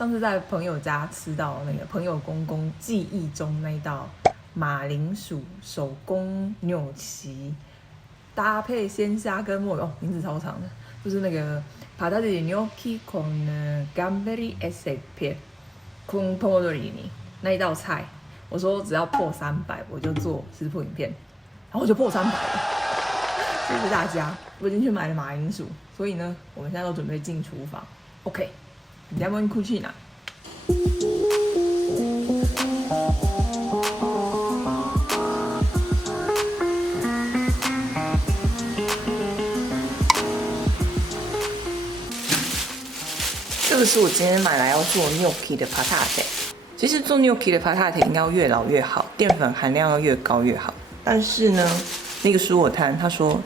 上次在朋友家吃到那个朋友公公记忆中那一道马铃薯手工扭奇，搭配鲜虾跟墨鱼，哦，名字超长的，就是那个 patate gnocchi con gamberi e seppe con pomodorini 那一道菜。我说只要破300，我就做食谱影片，然后我就破300了。谢谢大家，我已经去买了马铃薯，所以呢，我们现在都准备进厨房。OK， andiamo in cucina。这个是我今天买来要做 gnocchi 的 patate。其实做 gnocchi 的 patate 应该要越老越好，淀粉含量要越高越好。但是呢，那个蔬果摊他说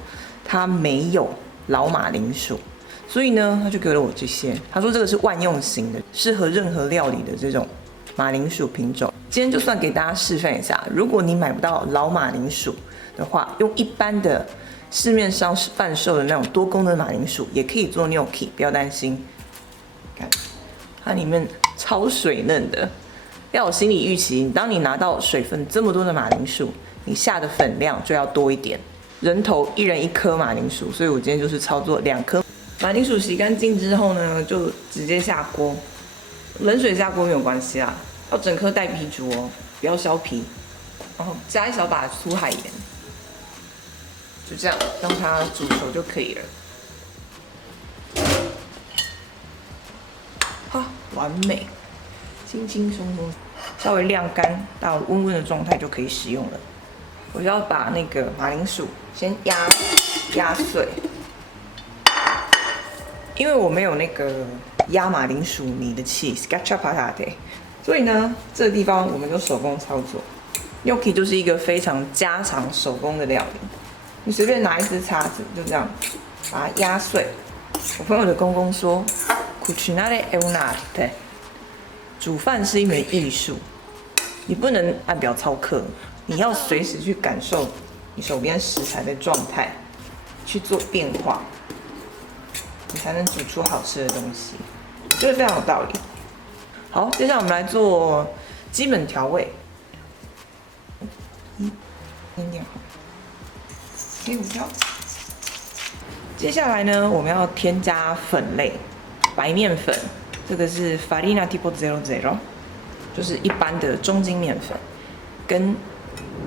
他没有老马铃薯，所以呢，他就给了我这些。他说这个是万用型的，适合任何料理的这种马铃薯品种。今天就算给大家示范一下，如果你买不到老马铃薯的话，用一般的市面上贩售的那种多功能马铃薯也可以做 gnocchi， 不要担心。看，它里面超水嫩的。要有心理预期，当你拿到水分这么多的马铃薯，你下的粉量就要多一点。人头1人1颗马铃薯，所以我今天就是操作2颗。马铃薯洗干净之后呢，就直接下锅，冷水下锅没有关系啦，要整颗带皮煮哦，不要削皮。然后加1小把粗海盐，就这样让它煮熟就可以了。好，完美。轻轻松松，稍微晾干到温温的状态就可以使用了。我要把那个马铃薯先压碎，因为我没有那个压马铃薯泥的器 ，scaccia patate， 所以呢，这个地方我们就手工操作。gnocchi 就是一个非常家常手工的料理，你随便拿一支叉子就这样把它压碎。我朋友的公公说 ，cucinare è un'arte。煮饭是一门艺术，你不能按表操课，你要随时去感受你手边食材的状态，去做变化，你才能煮出好吃的东西，我觉得非常有道理。好，接下来我们来做基本调味，点好，黑胡椒。接下来呢，我们要添加粉类，白面粉。这个是 farina tipo 00，就是一般的中筋面粉，跟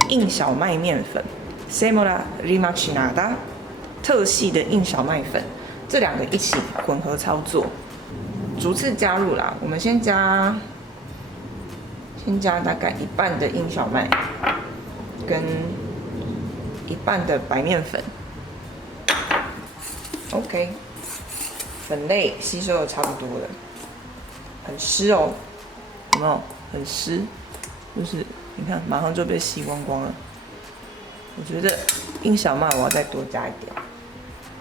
硬小麦面粉 semola rimacinata 特细的硬小麦粉，这2个一起混合操作，逐次加入啦。我们先加大概1半的硬小麦，跟1半的白面粉。OK， 粉类吸收的差不多了。很湿哦，有没有？很湿，就是你看，马上就被吸光光了。我觉得硬小麦我要再多加一点，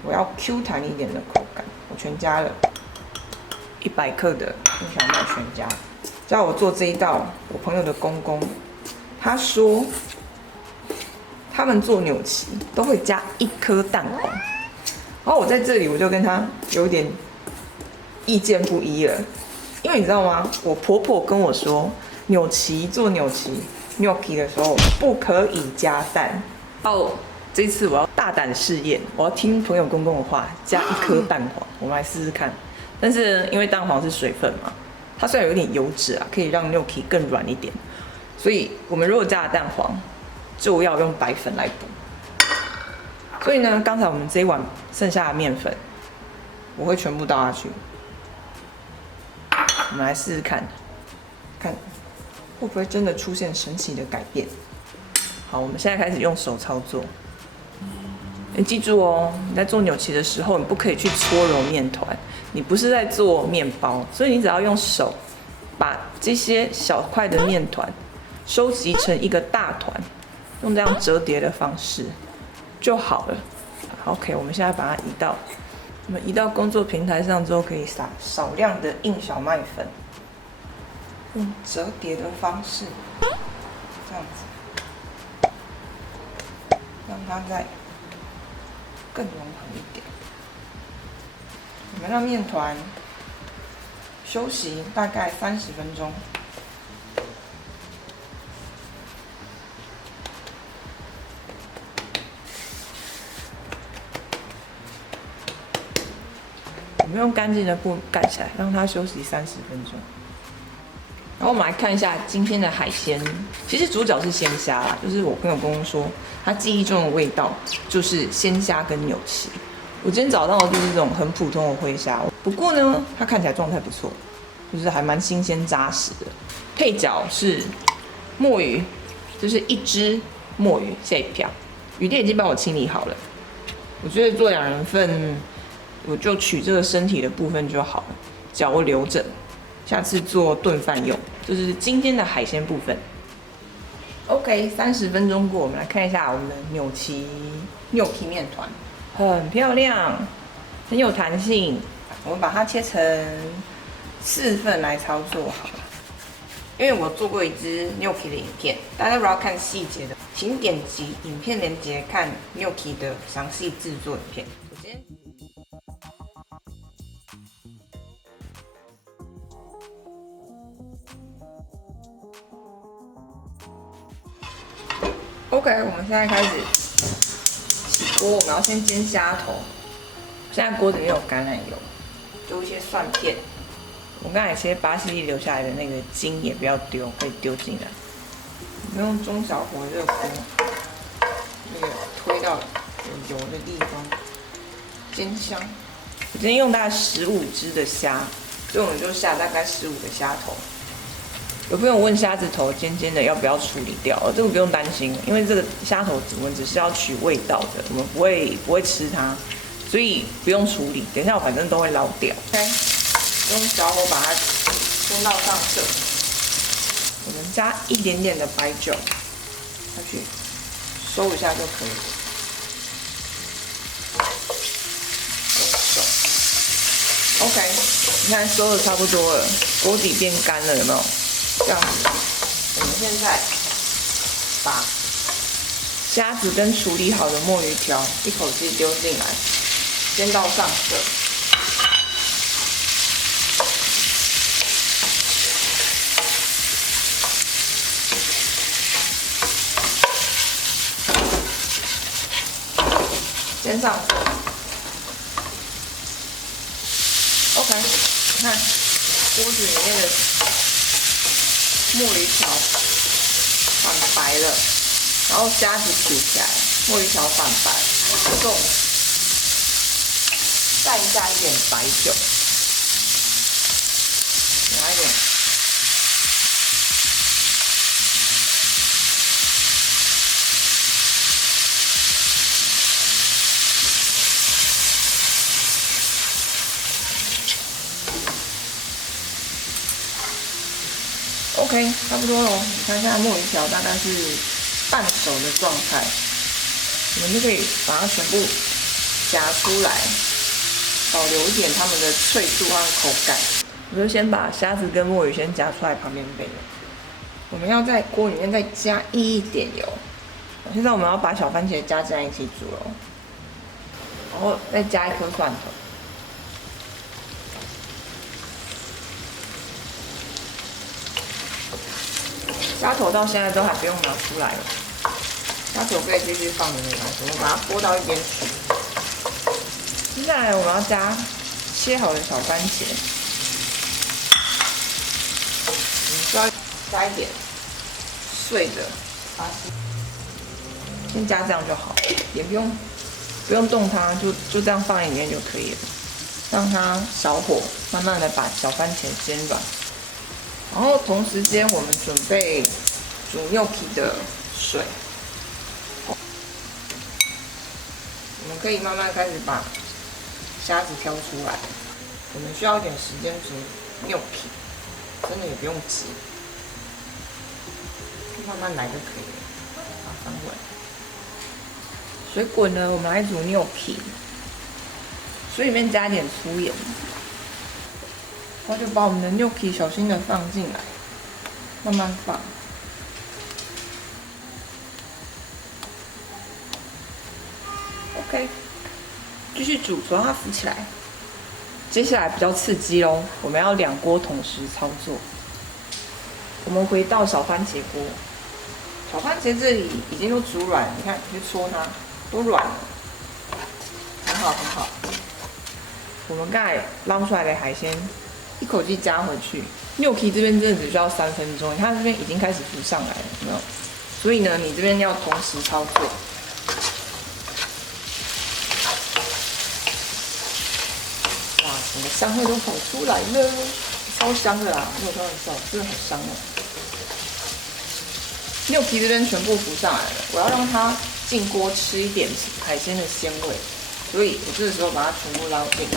我要 Q 弹一点的口感。我全加了100克的硬小麦全加。叫我做这一道，我朋友的公公他说，他们做扭奇都会加1颗蛋黄。然后我在这里我就跟他有点意见不一了。因为你知道吗？我婆婆跟我说，做扭奇 gnocchi 的时候不可以加蛋。哦，这次我要大胆试验，我要听朋友公公的话，加1颗蛋黄，我们来试试看。但是因为蛋黄是水分嘛，它虽然有点油脂啊，可以让 gnocchi 更软一点，所以我们如果加了蛋黄，就要用白粉来补。所以呢，刚才我们这一碗剩下的面粉，我会全部倒下去。我们来试试看，看会不会真的出现神奇的改变。好，我们现在开始用手操作。你记住哦，你在做扭奇的时候，你不可以去搓揉面团，你不是在做面包，所以你只要用手把这些小块的面团收集成一个大团，用这样折叠的方式就好了。OK， 我们现在把它移到工作平台上之后，可以撒少量的硬小麦粉，用折叠的方式，这样子，让它再更融合一点。我们让面团休息大概30分钟。我们用干净的布盖起来，让它休息30分钟。然后我们来看一下今天的海鲜，其实主角是鲜虾啦，就是我朋友跟我说，他记忆中的味道就是鲜虾跟纽旗。我今天找到的就是这种很普通的灰虾，不过呢，它看起来状态不错，就是还蛮新鲜扎实的。配角是墨鱼，就是1只墨鱼这一票，鱼店已经帮我清理好了。我觉得做2人份，我就取这个身体的部分就好了，脚我留着。下次做炖饭用，这是今天的海鲜部分。OK， 30分钟过，我们来看一下我们的纽旗面团，很漂亮，很有弹性。我们把它切成4份来操作好了。因为我做过一支 gnocchi 的影片，大家如果要看细节的，请点击影片链接看 gnocchi 的详细制作影片。我今天OK， 我们现在开始起锅，我们要先煎虾头。现在锅子里面有橄榄油，丢一些蒜片。我刚才切巴西利留下来的那个筋也不要丢，可以丢进来。我们用中小火热锅，那个推到有油的地方，煎香。我今天用大概15只的虾，所以我们就下大概15个虾头。有朋友问虾子头尖尖的要不要处理掉？这个不用担心，因为这个虾头我们只是要取味道的，我们不会吃它，所以不用处理。等一下我反正都会捞掉。OK， 用小火把它煎到上色。我们加一点点的白酒下去，收一下就可以了。OK， 你看收的差不多了，锅底变干了，有没有？这样子，我们现在把虾子跟处理好的墨鱼条一口气丢进来，煎到上色。煎上色。OK， 你看锅子里面的墨鱼条反白了，然后虾子取起来，墨鱼条反白，这种再加一点白酒，拿一点OK， 差不多了。你看现在墨鱼条大概是半熟的状态，我们就可以把它全部夹出来，保留一点它们的脆度和口感。我就先把虾子跟墨鱼先夹出来旁边备。我们要在锅里面再加一点油。现在我们要把小番茄加进来一起煮了，然后再加1颗蒜头。虾头到现在都还不用拿出来了，虾头可以继续放着没关系，我们把它拨到一边去。接下来我们要加切好的小番茄，我们需要加一点碎的巴西，先加这样就好，也不用动它，就这样放在里面就可以了，让它小火慢慢的把小番茄煎软。然后同时间，我们准备煮gnocchi的水。我们可以慢慢开始把虾子挑出来。我们需要一点时间煮gnocchi，真的也不用急，慢慢来就可以了。把它翻过来。水滚了，我们来煮gnocchi。水里面加一点粗盐。然后就把我们的gnocchi小心的放进来，慢慢放。OK， 继续煮，让它浮起来。接下来比较刺激喽，我们要2锅同时操作。我们回到小番茄锅，小番茄这里已经都煮软，你看，你去搓它，都软了，很好很好。我们刚才捞出来的海鲜，一口气加回去。gnocchi这边真的只需要3分钟，你看这边已经开始浮上来了，有没有？所以呢，你这边要同时操作。哇，整个香味都跑出来了，超香的啦！没有开玩笑，真的很香哦。gnocchi这边全部浮上来了，我要让它进锅吃一点海鲜的鲜味，所以我这个时候把它全部捞进。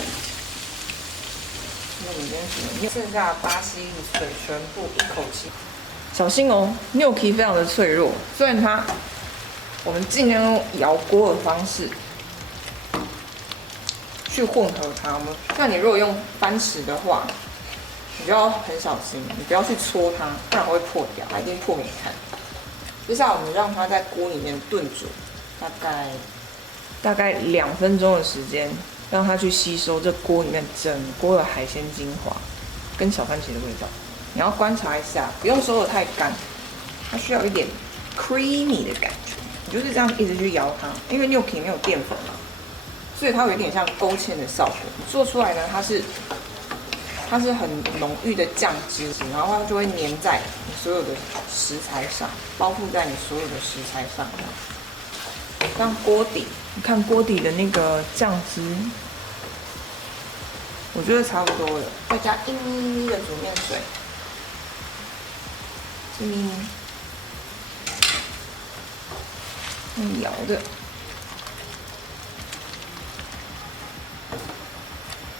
那里面剩下巴西利水全部一口气，小心哦！gnocchi非常的脆弱，虽然我们尽量用摇锅的方式去混合它们。那你如果用翻匙的话，你就要很小心，你不要去搓它，不然会破掉，它一定破给你看。接下来我们让它在锅里面炖煮，大概2分钟的时间。让它去吸收这锅里面整锅的海鲜精华跟小番茄的味道。你要观察一下，不用收得太干，它需要一点 creamy 的感觉。你就是这样一直去摇它，因为gnocchi没有淀粉嘛，所以它有一点像勾芡的效果。做出来呢，它是很浓郁的酱汁，然后它就会粘在你所有的食材上，包覆在你所有的食材上。让锅底，你看锅底的那个酱汁，我觉得差不多了。再加一咪咪的煮面水，一咪咪，用摇的。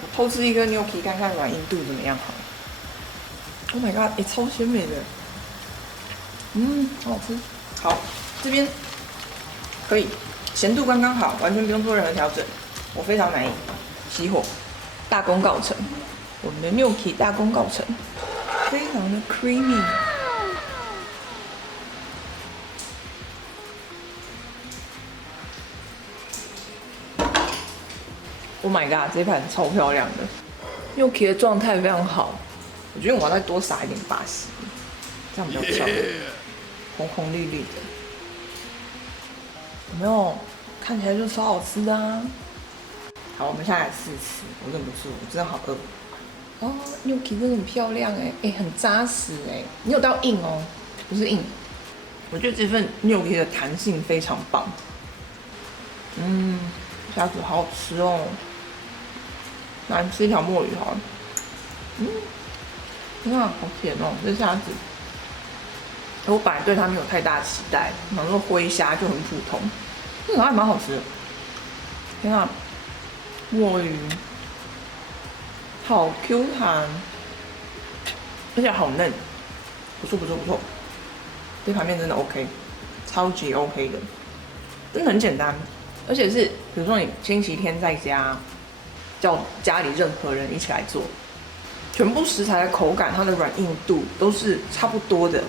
我偷吃一个gnocchi，看看软硬度怎么样好了。Oh my god， 超鲜美的，好好吃。好，这边。可以，咸度刚刚好，完全不用做任何调整，我非常满意。熄火，大功告成，我们的gnocchi大功告成，非常的 creamy。Oh my god， 这盘超漂亮的，gnocchi的状态非常好。我觉得我要再多撒一点巴西，这样比较漂亮，红红绿绿的。有没有？看起来就超好吃的啊！好，我们现在来试吃，我忍不住，我真的好饿。哦，gnocchi真的很漂亮哎，很扎实哎，没有到硬哦，不是硬。我觉得这份gnocchi的弹性非常棒。虾子好好吃哦。来吃一条墨鱼好了。天啊，好甜哦，这虾子。我本来对它没有太大期待，想说灰虾就很普通，还蛮好吃的。天啊，墨鱼好 Q 弹，而且好嫩，不错不错不错。这盘面真的 OK， 超级 OK 的，真的很简单，而且是比如说你星期天在家，叫家里任何人一起来做，全部食材的口感、它的软硬度都是差不多的。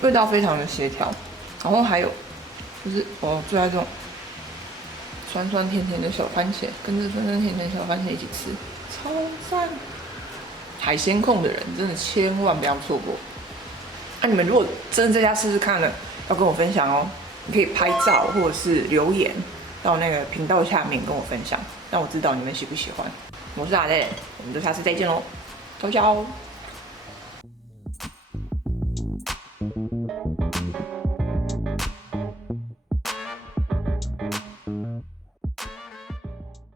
味道非常的协调，然后还有就是我最爱这种酸酸甜甜的小番茄，跟着酸酸甜甜的小番茄一起吃，超赞！海鲜控的人真的千万不要错过。你们如果真的在家试试看了，要跟我分享哦，你可以拍照或者是留言到那个频道下面跟我分享，让我知道你们喜不喜欢。我是阿累，我们就下次再见喽，ciao ciao。